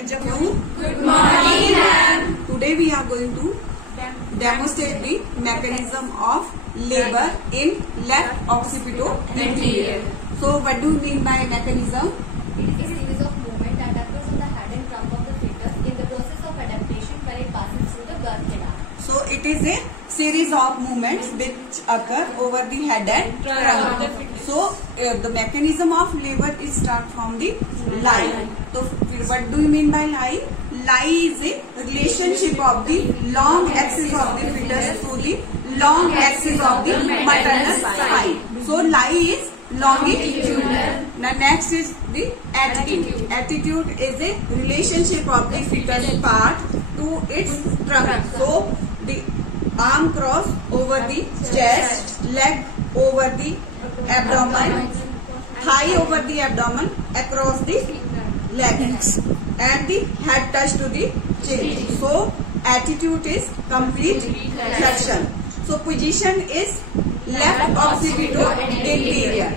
Good morning, ma'am. Today we are going to demonstrate the mechanism of labor in left occipital anterior. So, what do you mean by mechanism? It is a series of movements that occurs on the head and trunk of the fetus in the process of adaptation when it passes through the birth canal. So, it is a series of movements which occur over the head and trunk. So, the mechanism of labor is start from the lie. So, what do you mean by lie? Lie is a relationship of the long axis of the fetus to the long axis of the maternal side. So, lie is longitudinal. Now, next is the attitude. Attitude is a relationship of the fetus part to its trunk. So, the arm cross over the chest, leg over the abdomen, thigh over the abdomen, across the legs, and the head touch to the chin. So, attitude is complete flexion. So, position is left occipital anterior.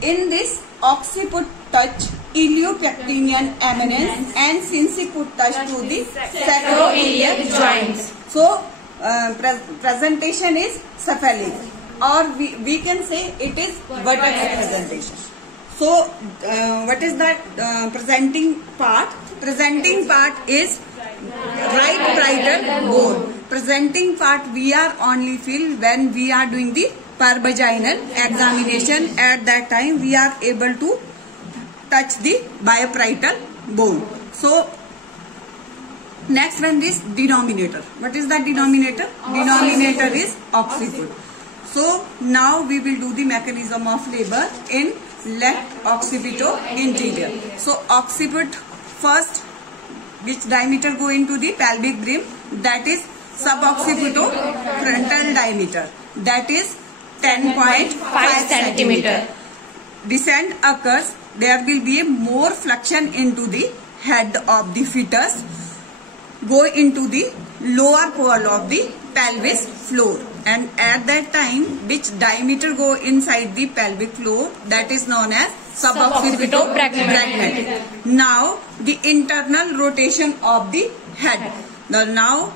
In this, occiput touch iliopectinean eminence and sinciput touch to the sacroiliac joints. So, presentation is cephalic, or we can say it is vertex presentation. So, what is that presenting part? Presenting part is right parietal bone. Presenting part we are only feel when we are doing the pervaginal examination. At that time we are able to touch the bioparietal bone. So, next one is denominator. What is the denominator? Denominator is occiput. So, now we will do the mechanism of labor in left occipital anterior. So, occiput first, which diameter go into the pelvic brim, that is suboccipital frontal diameter, that is 10.5 centimeter. Descent occurs, there will be a more flexion into the head of the fetus, go into the lower pole of the pelvis floor, and at that time which diameter go inside the pelvic floor, that is known as suboccipital fragment. Now the internal rotation of the head. Now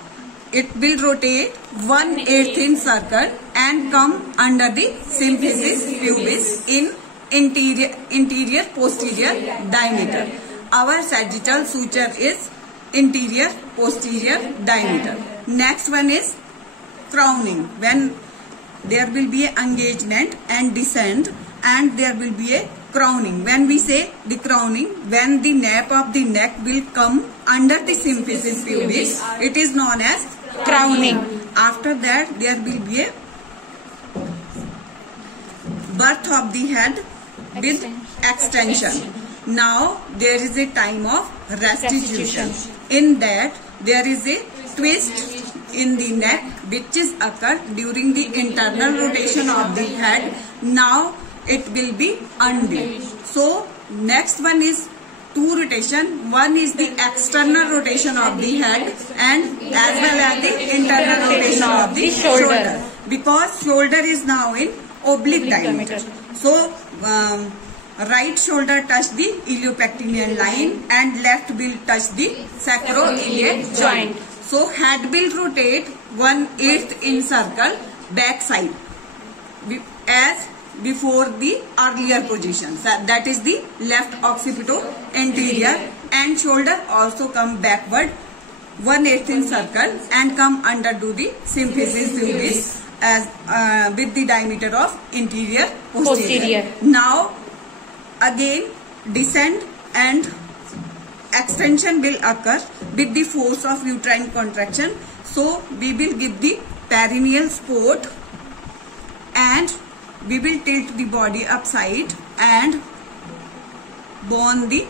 it will rotate 1/8 in circle and come under the symphysis pubis in interior posterior diameter. Our sagittal suture is interior posterior diameter. Next one is crowning. When there will be an engagement and descent, and there will be a crowning. When we say the crowning, when the nape of the neck will come under the symphysis pubis, it is known as crowning. After that, there will be a birth of the head with extension. Now there is a time of restitution. In that, there is a twist in the neck which is occurred during the internal rotation of the head. Now it will be undone. So next one is two rotation. One is the external rotation of the head and as well as the internal rotation of the shoulder. Because shoulder is now in oblique diameter. So right shoulder touch the iliopectinean line and left will touch the sacroiliac joint. So head will rotate 1/8 in circle back side as before the earlier position. That is the left occipital anterior, and shoulder also come backward 1/8 in circle and come under to the symphysis pubis as with the diameter of interior posterior. Now again descent and extension will occur with the force of uterine contraction. So we will give the perineal support and we will tilt the body upside and bone the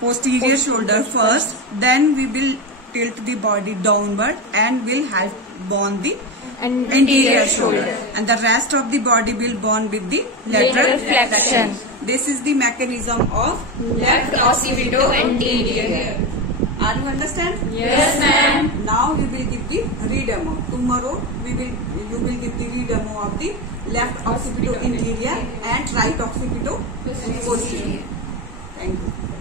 posterior shoulder first. Then we will tilt the body downward and will help bone the anterior shoulder. And the rest of the body will bone with the lateral flexion. This is the mechanism of Left occipital anterior. Are you understand? Yes, ma'am. Now we will give the re-demo. Tomorrow you will give the re-demo of the left occipital anterior and right occipital posterior. Thank you.